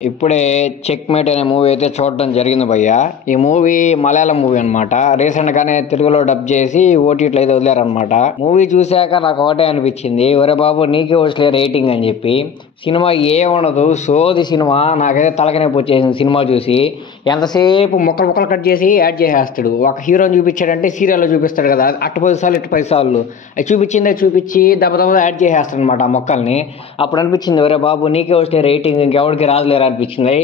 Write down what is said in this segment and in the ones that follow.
ఇప్పుడే 'చెక్‌మేట్' అనే మూవీ అయితే చూడడం జరిగింది భయ్య. ఈ మూవీ మలయాళం మూవీ అనమాట. రీసెంట్‌గానే తెలుగులో డబ్ చేసి ఓటీటీలో అయితే వదిలారనమాట. మూవీ చూశాక నాకు ఒకటే అనిపించింది, ఒరే బాబు నీకే వచ్చలే రేటింగ్ అని చెప్పి. సినిమా ఏముండదు, సోది సినిమా. నాకైతే తలకాయ నొప్పి వచ్చేసింది సినిమా చూసి. ఎంతసేపు ముక్కలు ముక్కలు కట్ చేసి యాడ్ చేసేస్తాడు. ఒక హీరోని చూపించాడంటే సీరియల్లో చూపిస్తాడు కదా, అటు 10 సార్లు ఇటు 10 సార్లు అది చూపించిందే చూపించి దెబ్బ దెబ్బ యాడ్ చేసేస్తాడు అనమాట ఆ మొక్కల్ని. అప్పుడు అనిపించింది, ఒరే బాబు నీకే వచ్చే రేటింగ్ ఇంకెవరికి రాదులేరా అనిపించింది.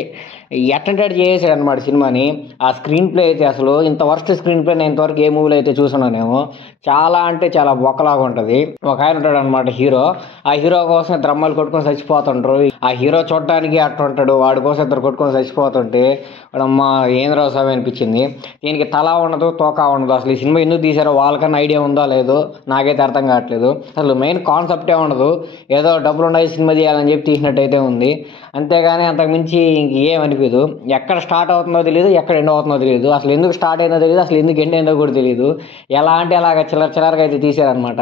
అటెంప్టెడ్ చేసాడు అనమాట సినిమాని. ఆ స్క్రీన్ ప్లే అయితే అసలు ఇంత వర్స్ట్ స్క్రీన్ ప్లే నేను ఇంతవరకు ఏ మూవీలో అయితే చూసున్నానేమో. చాలా అంటే చాలా బొక్కలాగా ఉంటుంది. ఒక ఆయన ఉంటాడు అనమాట హీరో. ఆ హీరో కోసం ఇద్దరు అమ్మాయిలు కొట్టుకొని చచ్చిపోతుంటారు. ఆ హీరో చూడటానికి అట్లా ఉంటాడు, వాడి కోసం ఇద్దరు కొట్టుకొని చచ్చిపోతుంటే వాడమ్మా ఏంద్రా స్వామి అనిపించింది. దీనికి తల ఉండదు, తోక ఉండదు. అసలు ఈ సినిమా ఎందుకు తీశారో వాళ్ళకన్నా ఐడియా ఉందో లేదో నాకైతే అర్థం కావట్లేదు. అసలు మెయిన్ కాన్సెప్టే ఉండదు, ఏదో డబ్బులు ఉన్నాయి సినిమా తీయాలని చెప్పి తీసినట్టయితే ఉంది. అంతేగాని అంతకుమించి ఇంకేం అనిపించదు. ఎక్కడ స్టార్ట్ అవుతుందో తెలియదు, ఎక్కడ ఎండ్ అవుతుందో తెలియదు. అసలు ఎందుకు స్టార్ట్ అయిందో తెలియదు, అసలు ఎందుకు ఎండ్ అయిందో కూడా తెలియదు. ఎలా అంటే అలాగ చిల్లరగా అయితే తీశారనమాట.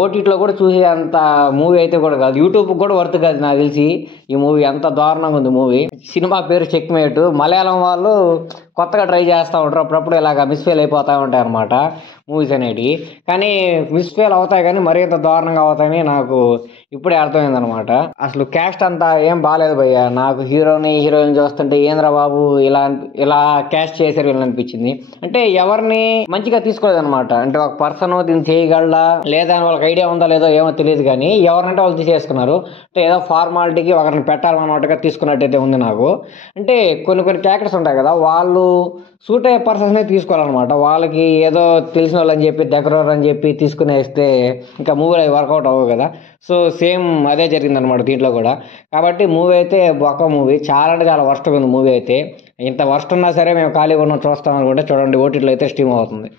ఓటీటీలో కూడా చూసే అంత మూవీ అయితే కూడా కాదు, యూట్యూబ్కి కూడా వర్త్ కాదు నాకు తెలిసి. ఈ మూవీ అంత దారుణంగా ఉంది మూవీ. సినిమా పేరు 'చెక్‌మేట్'. మలయాళం వాళ్ళు కొత్తగా ట్రై చేస్తూ ఉంటారు, అప్పుడప్పుడు ఇలాగ మిస్ఫెయిల్ అయిపోతూ ఉంటాయి అనమాట మూవీస్ అనేటివి. కానీ మిస్ఫెయిల్ అవుతాయి కానీ మరీ ఇంత దారుణంగా అవుతాయని నాకు ఇప్పుడే అర్థమైందనమాట. అసలు క్యాస్ట్ అంతా ఏం బాగాలేదు భయ్య. నాకు హీరోని హీరోయిన్ చూస్తుంటే ఏంద్రా బాబు ఇలా క్యాస్ట్ చేశారు వీళ్ళని అనిపించింది. అంటే ఎవరిని మంచిగా తీసుకోలేదు అనమాట. అంటే ఒక పర్సన్ దీన్ని చేయగలడా లేదా అని వాళ్ళకి ఐడియా ఉందా లేదో ఏమో తెలియదు, కానీ ఎవరంటే వాళ్ళు తీసేసుకున్నారు. అంటే ఏదో ఫార్మాలిటీకి ఒకరిని పెట్టాలన్నట్టుగా తీసుకున్నట్టయితే ఉంది నాకు. అంటే కొన్ని క్యారెక్టర్స్ ఉంటాయి కదా, వాళ్ళు సూట్ అయ్యే పర్సన్స్నే తీసుకోవాలన్నమాట. వాళ్ళకి ఏదో తెలిసిన వాళ్ళు అని చెప్పి దగ్గర అని చెప్పి తీసుకునేస్తే ఇంకా మూవీలో వర్కౌట్ అవ్వవు కదా. సో సేమ్ అదే జరిగిందనమాట దీంట్లో కూడా. కాబట్టి మూవీ అయితే బొక్క మూవీ. చాలా అంటే చాలా వర్స్ట్గా ఉంది మూవీ అయితే. ఇంత వర్స్ట్ ఉన్నా సరే మేము ఖాళీగా ఉన్నాం చూస్తాం అనుకుంటే చూడండి, ఓటీటీలో అయితే స్ట్రీమ్ అవుతుంది.